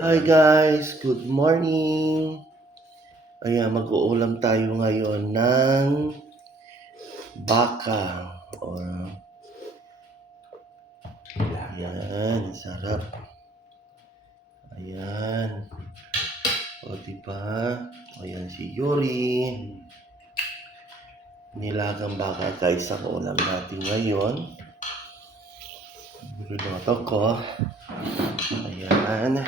Hi guys, good morning. Ayan, mag-uulam tayo ngayon ng baka. Ayan, sarap. Ayan. O, diba? Ayan si Yuri. Nilagang baka guys ang ulam natin ngayon. Luluto ko. Ayan.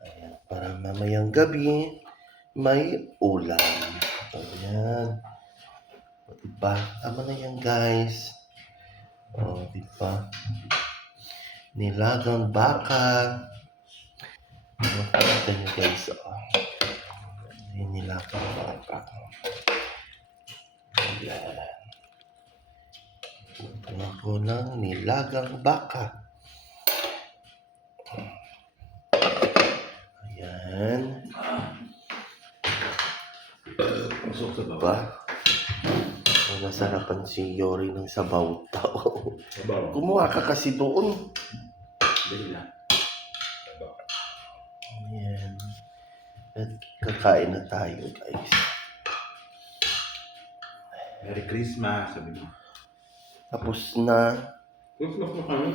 Ayan, para mamayang gabi may ulam. Ayan. O, diba? Tama na yan guys. O, diba? Nilagang baka. Makikita nyo guys. Yung nilagang baka. Ayan. Ito ako ng nilagang baka. Ayan. Diba? Nasarapan si Yori ng sabaw tao. Kumuha ka kasi doon. Ayan. At kakain na tayo guys. Merry Christmas, sabi mo. Tapos na. Christmas na kami.